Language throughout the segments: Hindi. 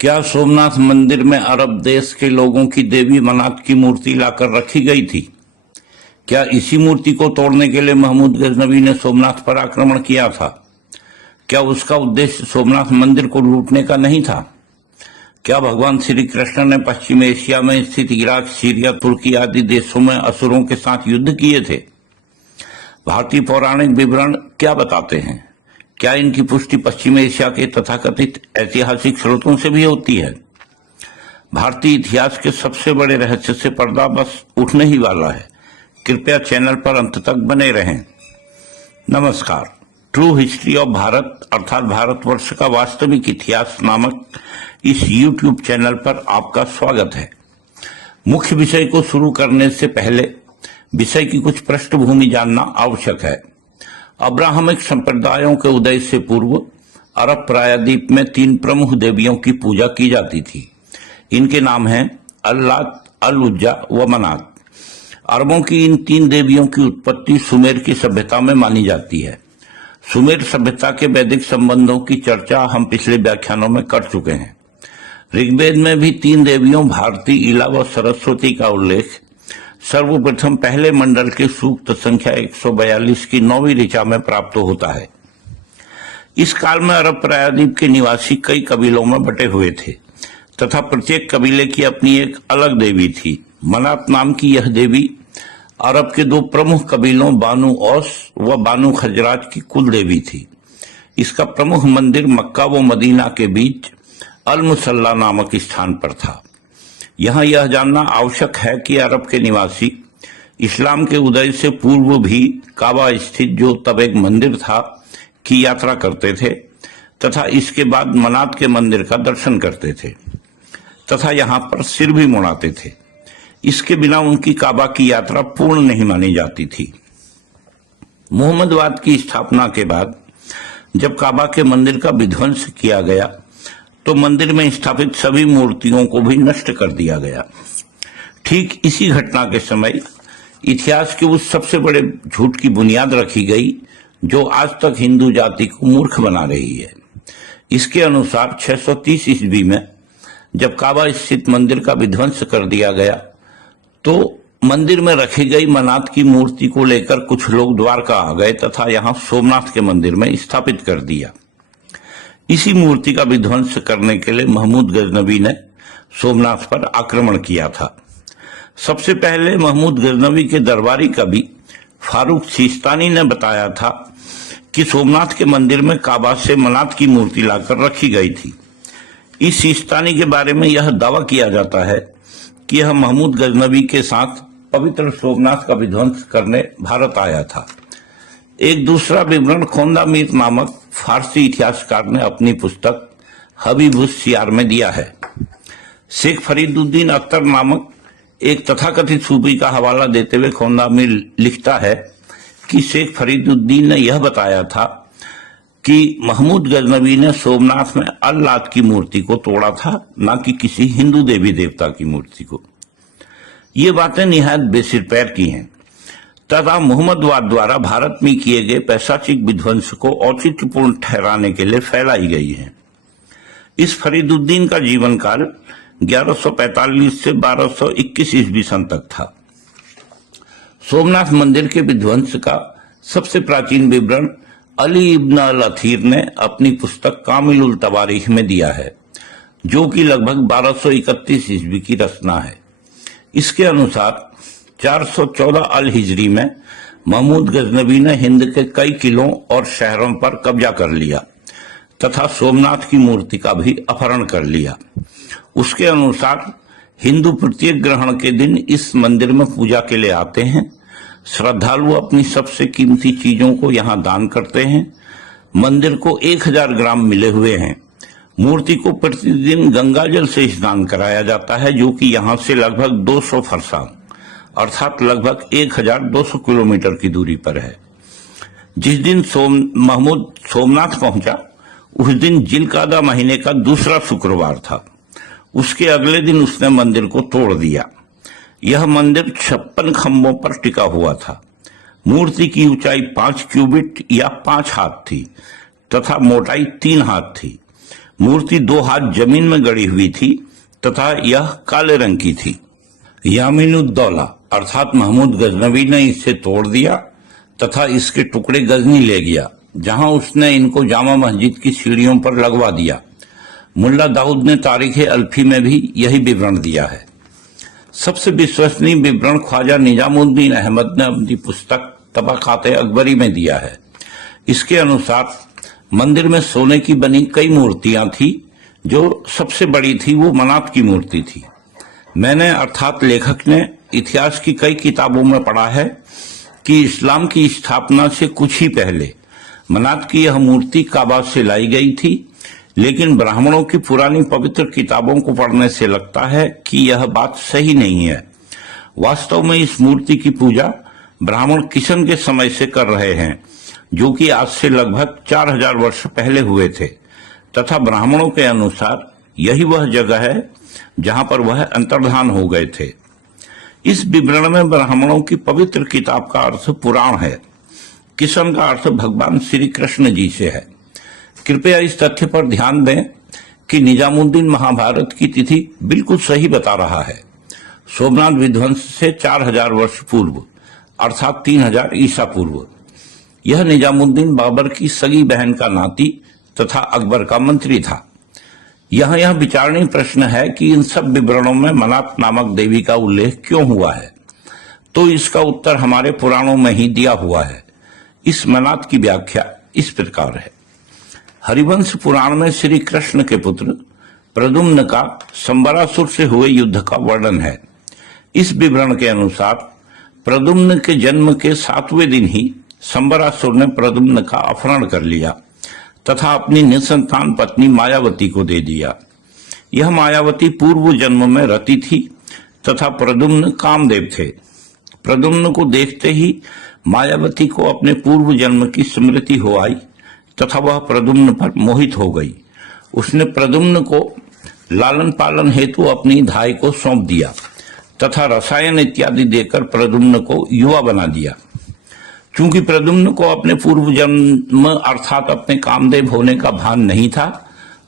क्या सोमनाथ मंदिर में अरब देश के लोगों की देवी मनात की मूर्ति लाकर रखी गई थी? क्या इसी मूर्ति को तोड़ने के लिए महमूद गजनवी ने सोमनाथ पर आक्रमण किया था? क्या उसका उद्देश्य सोमनाथ मंदिर को लूटने का नहीं था? क्या भगवान श्री कृष्ण ने पश्चिम एशिया में स्थित इराक, सीरिया, तुर्की आदि देशों में असुरों के साथ युद्ध किए थे? भारतीय पौराणिक विवरण क्या बताते हैं? क्या इनकी पुष्टि पश्चिम एशिया के तथाकथित ऐतिहासिक स्रोतों से भी होती है? भारतीय इतिहास के सबसे बड़े रहस्य से पर्दा बस उठने ही वाला है। कृपया चैनल पर अंत तक बने रहें। नमस्कार। ट्रू हिस्ट्री ऑफ भारत अर्थात भारतवर्ष का वास्तविक इतिहास नामक इस YouTube चैनल पर आपका स्वागत है। मुख्य विषय को शुरू करने से पहले विषय की कुछ पृष्ठभूमि जानना आवश्यक है। अब्राहमिक संप्रदायों के उदय से पूर्व अरब प्रायद्वीप में 3 प्रमुख देवियों की पूजा की जाती थी। इनके नाम हैं अल्लात, अल उज्जा व मनात। अरबों की इन 3 देवियों की उत्पत्ति सुमेर की सभ्यता में मानी जाती है। सुमेर सभ्यता के वैदिक संबंधों की चर्चा हम पिछले व्याख्यानों में कर चुके हैं। ऋग्वेद में भी 3 देवियों भारती, इला व सरस्वती का उल्लेख सर्वप्रथम पहले मंडल के सूक्त संख्या 142 की 9वीं ऋचा में प्राप्त होता है। इस काल में अरब प्रायद्वीप के निवासी कई कबीलों में बटे हुए थे तथा प्रत्येक कबीले की अपनी एक अलग देवी थी। मनात नाम की यह देवी अरब के 2 प्रमुख कबीलों बानु औस व बानु खजराज की कुल देवी थी। इसका प्रमुख मंदिर मक्का व मदीना के बीच अल मुसल्ला नामक स्थान पर था। यहाँ यह जानना आवश्यक है कि अरब के निवासी इस्लाम के उदय से पूर्व भी काबा स्थित, जो तब एक मंदिर था, की यात्रा करते थे तथा इसके बाद मनात के मंदिर का दर्शन करते थे तथा यहाँ पर सिर भी मुड़ाते थे। इसके बिना उनकी काबा की यात्रा पूर्ण नहीं मानी जाती थी। मोहम्मदवाद की स्थापना के बाद जब काबा के मंदिर का विध्वंस किया गया तो मंदिर में स्थापित सभी मूर्तियों को भी नष्ट कर दिया गया। ठीक इसी घटना के समय इतिहास के उस सबसे बड़े झूठ की बुनियाद रखी गई जो आज तक हिंदू जाति को मूर्ख बना रही है। इसके अनुसार 630 ईस्वी में जब काबा स्थित मंदिर का विध्वंस कर दिया गया तो मंदिर में रखी गई मनात की मूर्ति को लेकर कुछ लोग द्वारका आ गए तथा यहाँ सोमनाथ के मंदिर में स्थापित कर दिया। इसी मूर्ति का विध्वंस करने के लिए महमूद गजनवी ने सोमनाथ पर आक्रमण किया था। सबसे पहले महमूद गजनवी के दरबारी कवि फारूक सिस्तानी ने बताया था कि सोमनाथ के मंदिर में काबा से मनात की मूर्ति लाकर रखी गई थी। इस सिस्तानी के बारे में यह दावा किया जाता है कि यह महमूद गजनवी के साथ पवित्र सोमनाथ का विध्वंस करने भारत आया था। एक दूसरा विवरण खोंदा मीर नामक फारसी इतिहासकार ने अपनी पुस्तक हबीबुस सियार में दिया है। शेख फरीदुद्दीन अख्तर नामक एक तथाकथित सूफी का हवाला देते हुए खोंदा मीर लिखता है कि शेख फरीदुद्दीन ने यह बताया था कि महमूद गजनवी ने सोमनाथ में अल्लात की मूर्ति को तोड़ा था, न कि किसी हिंदू देवी देवता की मूर्ति को। ये बातें निहायत बेसिर पैर की हैं तथा मोहम्मदवाद द्वारा भारत में किए गए पैशाचिक विध्वंस को औचित्यपूर्ण ठहराने के लिए फैलाई गई है। इस फरीदुद्दीन का जीवन काल 1145 से 1221 ईस्वी सन तक था। सोमनाथ मंदिर के विध्वंस का सबसे प्राचीन विवरण अली इब्न अल अथीर ने अपनी पुस्तक कामिलुल तवारीख में दिया है, जो कि लगभग 1231 ईस्वी की रचना है। इसके अनुसार 414 अल हिजरी में महमूद गजनवी ने हिंद के कई किलों और शहरों पर कब्जा कर लिया तथा सोमनाथ की मूर्ति का भी अपहरण कर लिया। उसके अनुसार हिंदू प्रत्येक ग्रहण के दिन इस मंदिर में पूजा के लिए आते हैं। श्रद्धालु अपनी सबसे कीमती चीजों को यहाँ दान करते हैं। मंदिर को 1000 ग्राम मिले हुए हैं। मूर्ति को प्रतिदिन गंगाजल से स्नान कराया जाता है, जो कि यहाँ से लगभग 200 फरसांग अर्थात लगभग 1200 किलोमीटर की दूरी पर है। जिस दिन महमूद सोमनाथ पहुंचा उस दिन जिलकादा महीने का दूसरा शुक्रवार था। उसके अगले दिन उसने मंदिर को तोड़ दिया। यह मंदिर 56 खंभों पर टिका हुआ था। मूर्ति की ऊंचाई 5 क्यूबिट या 5 हाथ थी तथा मोटाई 3 हाथ थी। मूर्ति 2 हाथ जमीन में गड़ी हुई थी तथा यह काले रंग की थी। यामीनुद्दौला अर्थात महमूद गजनवी ने इसे तोड़ दिया तथा इसके टुकड़े गजनी ले गया, जहां उसने इनको जामा मस्जिद की सीढ़ियों पर लगवा दिया। मुल्ला दाऊद ने तारीख अल्फी में भी यही विवरण दिया है। सबसे विश्वसनीय विवरण ख्वाजा निजामुद्दीन अहमद ने अपनी पुस्तक तबकात अकबरी में दिया है। इसके अनुसार मंदिर में सोने की बनी कई मूर्तियां थी। जो सबसे बड़ी थी वो मनात की मूर्ति थी। मैंने अर्थात लेखक ने इतिहास की कई किताबों में पढ़ा है कि इस्लाम की स्थापना से कुछ ही पहले मनात की यह मूर्ति काबा से लाई गई थी, लेकिन ब्राह्मणों की पुरानी पवित्र किताबों को पढ़ने से लगता है कि यह बात सही नहीं है। वास्तव में इस मूर्ति की पूजा ब्राह्मण किशन के समय से कर रहे हैं, जो कि आज से लगभग 4000 वर्ष पहले हुए थे, तथा ब्राह्मणों के अनुसार यही वह जगह है जहां पर वह अंतर्धान हो गए थे। इस विवरण में ब्राह्मणों की पवित्र किताब का अर्थ पुराण है। किशन का अर्थ भगवान श्री कृष्ण जी से है। कृपया इस तथ्य पर ध्यान दें कि निजामुद्दीन महाभारत की तिथि बिल्कुल सही बता रहा है। सोमनाथ विध्वंस से 4000 वर्ष पूर्व अर्थात 3000 ईसा पूर्व। यह निजामुद्दीन बाबर की सगी बहन का नाती तथा अकबर का मंत्री था। यह विचारणीय प्रश्न है कि इन सब विवरणों में मनात नामक देवी का उल्लेख क्यों हुआ है। तो इसका उत्तर हमारे पुराणों में ही दिया हुआ है। इस मनात की व्याख्या इस प्रकार है। हरिवंश पुराण में श्री कृष्ण के पुत्र प्रद्युम्न का संबरासुर से हुए युद्ध का वर्णन है। इस विवरण के अनुसार प्रद्युम्न के जन्म के 7वें दिन ही संबरासुर ने प्रद्युम्न का अपहरण कर लिया तथा अपनी निसंतान पत्नी मायावती को दे दिया। यह मायावती पूर्व जन्म में रति थी तथा प्रद्युम्न कामदेव थे। प्रद्युम्न को देखते ही मायावती को अपने पूर्व जन्म की स्मृति हो आई तथा वह प्रद्युम्न पर मोहित हो गई। उसने प्रद्युम्न को लालन पालन हेतु अपनी धाय को सौंप दिया तथा रसायन इत्यादि देकर प्रद्युम्न को युवा बना दिया। चूंकि प्रद्युम्न को अपने पूर्व जन्म अर्थात अपने कामदेव होने का भान नहीं था,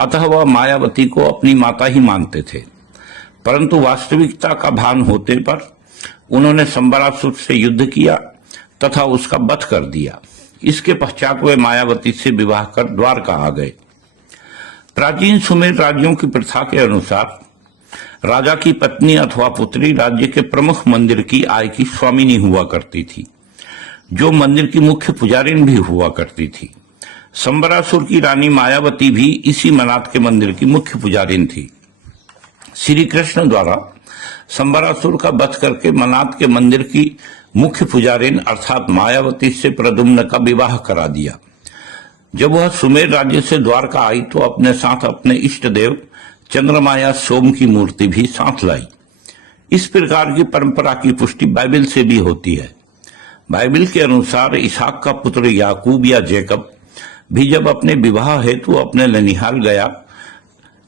अतः वह मायावती को अपनी माता ही मानते थे। परंतु वास्तविकता का भान होते पर उन्होंने संबरासुर से युद्ध किया तथा उसका वध कर दिया। इसके पश्चात वे मायावती से विवाह कर द्वारका आ गए। प्राचीन सुमेर राज्यों की प्रथा के अनुसार राजा की पत्नी अथवा पुत्री राज्य के प्रमुख मंदिर की आय की स्वामिनी हुआ करती थी, जो मंदिर की मुख्य पुजारिन भी हुआ करती थी। संबरासुर की रानी मायावती भी इसी मनात के मंदिर की मुख्य पुजारिन थी। श्री कृष्ण द्वारा संबरासुर का वध करके मनात के मंदिर की मुख्य पुजारिन अर्थात मायावती से प्रद्युम्न का विवाह करा दिया। जब वह सुमेर राज्य से द्वारका आई तो अपने साथ अपने इष्ट देव चंद्रमाया सोम की मूर्ति भी साथ लाई। इस प्रकार की परंपरा की पुष्टि बाइबल से भी होती है। बाइबल के अनुसार इसहाक का पुत्र याकूब या जैकब भी जब अपने विवाह हेतु अपने ननिहाल गया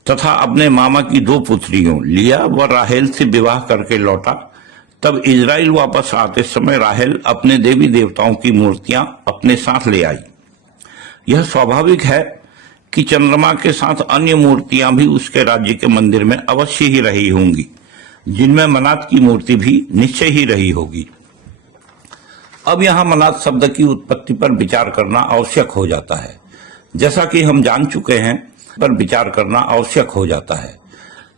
तथा अपने मामा की 2 पुत्रियों लिया व राहेल से विवाह करके लौटा, तब इजराइल वापस आते समय राहेल अपने देवी देवताओं की मूर्तियां अपने साथ ले आई। यह स्वाभाविक है कि चंद्रमा के साथ अन्य मूर्तियां भी उसके राज्य के मंदिर में अवश्य ही रही होंगी, जिनमें मनात की मूर्ति भी निश्चय ही रही होगी। अब यहाँ मनात शब्द की उत्पत्ति पर विचार करना आवश्यक हो जाता है। जैसा कि हम जान चुके हैं, पर विचार करना आवश्यक हो जाता है।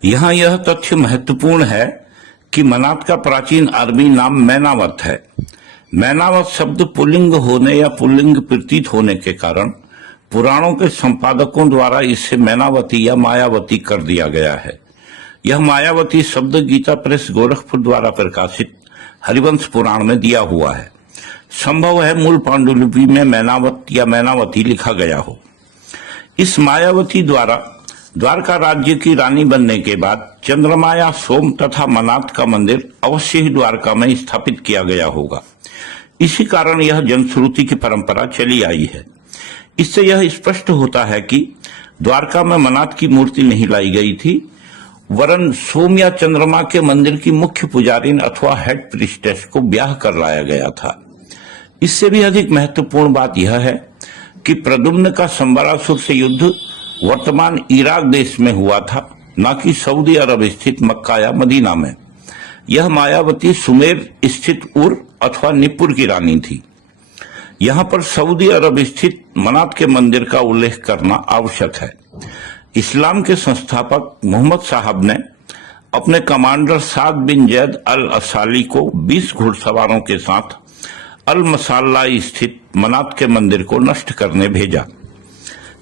यहाँ यह तथ्य महत्वपूर्ण है कि मनात का प्राचीन अरबी नाम मैनावत है। मैनावत शब्द पुल्लिंग होने या पुल्लिंग प्रतीत होने के कारण पुराणों के संपादकों द्वारा इसे मैनावती या मायावती कर दिया गया है। यह मायावती शब्द गीता प्रेस गोरखपुर द्वारा प्रकाशित हरिवंश पुराण में दिया हुआ है। संभव है मूल पांडुलिपि में मैनावत या मैनावती लिखा गया हो। इस मायावती द्वारा द्वारका राज्य की रानी बनने के बाद चंद्रमाया सोम तथा मनात का मंदिर अवश्य ही द्वारका में स्थापित किया गया होगा। इसी कारण यह जनश्रुति की परंपरा चली आई है। इससे यह स्पष्ट होता है कि द्वारका में मनात की मूर्ति नहीं लाई गई थी, वरन सोम या चंद्रमा के मंदिर की मुख्य पुजारिन अथवा हेड प्रीस्टेस को ब्याह कर लाया गया था। इससे भी अधिक महत्वपूर्ण बात यह है कि प्रद्युम्न का संबरासुर से युद्ध वर्तमान इराक देश में हुआ था, न कि सऊदी अरब स्थित मक्का या मदीना में। यह मायावती सुमेर स्थित उर अथवा निप्पुर की रानी थी। यहाँ पर सऊदी अरब स्थित मनात के मंदिर का उल्लेख करना आवश्यक है। इस्लाम के संस्थापक मोहम्मद साहब ने अपने कमांडर साद बिन जैद अल असाली को 20 घुड़सवारों के साथ अल मसाल्ला स्थित मनात के मंदिर को नष्ट करने भेजा।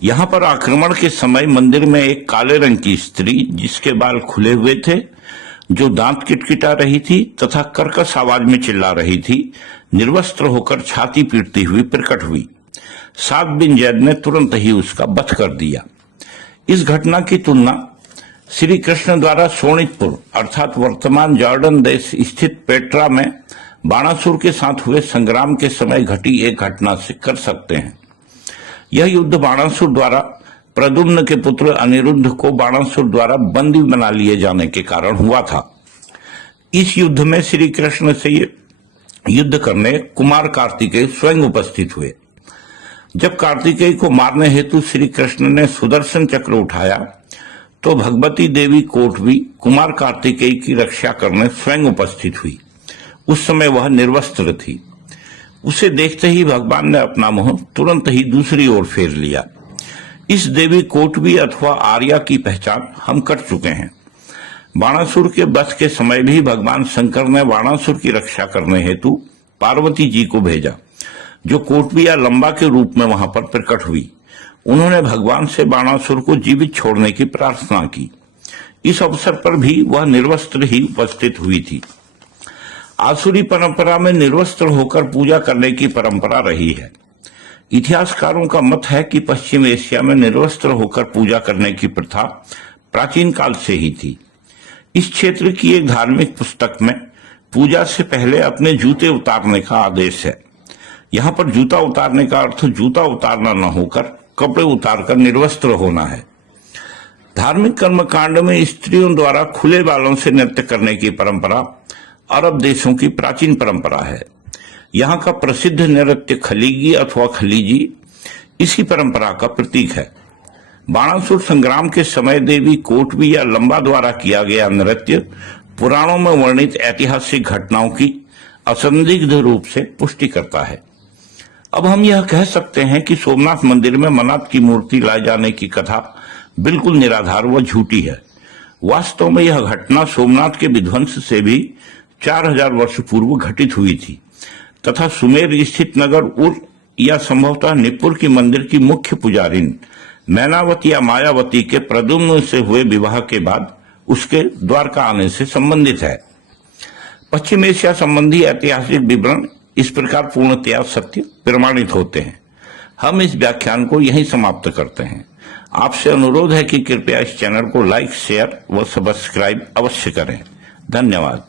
यहाँ पर आक्रमण के समय मंदिर में एक काले रंग की स्त्री, जिसके बाल खुले हुए थे, जो दांत किटकिटा रही थी तथा कर्कश आवाज में चिल्ला रही थी, निर्वस्त्र होकर छाती पीटती हुई प्रकट हुई। साद बिन जैद ने तुरंत ही उसका वध कर दिया। इस घटना की तुलना श्री कृष्ण द्वारा शोणितपुर अर्थात वर्तमान जॉर्डन देश स्थित पेट्रा में बाणासुर के साथ हुए संग्राम के समय घटी एक घटना से कर सकते हैं। यह युद्ध बाणासुर द्वारा प्रद्युम्न के पुत्र अनिरुद्ध को बाणासुर द्वारा बंदी बना लिए जाने के कारण हुआ था। इस युद्ध में श्री कृष्ण से युद्ध करने कुमार कार्तिकेय स्वयं उपस्थित हुए। जब कार्तिकेय को मारने हेतु श्री कृष्ण ने सुदर्शन चक्र उठाया तो भगवती देवी कोटवी कुमार कार्तिकेय की रक्षा करने स्वयं उपस्थित हुई। उस समय वह निर्वस्त्र थी। उसे देखते ही भगवान ने अपना मुंह तुरंत ही दूसरी ओर फेर लिया। इस देवी कोटवी अथवा आर्या की पहचान हम कर चुके हैं। बाणासुर के वध के समय भी भगवान शंकर ने बाणासुर की रक्षा करने हेतु पार्वती जी को भेजा, जो कोटवी या लंबा के रूप में वहां पर प्रकट हुई। उन्होंने भगवान से बाणासुर को जीवित छोड़ने की प्रार्थना की। इस अवसर पर भी वह निर्वस्त्र ही उपस्थित हुई थी। आसुरी परंपरा में निर्वस्त्र होकर पूजा करने की परंपरा रही है। इतिहासकारों का मत है कि पश्चिम एशिया में निर्वस्त्र होकर पूजा करने की प्रथा प्राचीन काल से ही थी। इस क्षेत्र की एक धार्मिक पुस्तक में पूजा से पहले अपने जूते उतारने का आदेश है। यहाँ पर जूता उतारने का अर्थ जूता उतारना न होकर कपड़े उतारकर निर्वस्त्र होना है। धार्मिक कर्मकांड में स्त्रियों द्वारा खुले बालों से नृत्य करने की परंपरा अरब देशों की प्राचीन परंपरा है। यहाँ का प्रसिद्ध नृत्य खलीगी अथवा खलीजी इसी परंपरा का प्रतीक है। बाणासुर संग्राम के समय देवी कोटवी या लंबा द्वारा किया गया नृत्य पुराणों में वर्णित ऐतिहासिक घटनाओं की असंदिग्ध रूप से पुष्टि करता है। अब हम यह कह सकते हैं कि सोमनाथ मंदिर में मनात की मूर्ति लाए जाने की कथा बिल्कुल निराधार व झूठी है। वास्तव में यह घटना सोमनाथ के विध्वंस से भी 4000 वर्ष पूर्व घटित हुई थी तथा सुमेर स्थित नगर उर या संभवतः निप्पुर की मंदिर की मुख्य पुजारिन मैनावती या मायावती के प्रद्युम्न से हुए विवाह के बाद उसके द्वारका आने से संबंधित है। पश्चिम एशिया संबंधी ऐतिहासिक विवरण इस प्रकार पूर्णतया सत्य प्रमाणित होते हैं। हम इस व्याख्यान को यहीं समाप्त करते हैं। आपसे अनुरोध है कि कृपया इस चैनल को लाइक, शेयर व सब्सक्राइब अवश्य करें। धन्यवाद।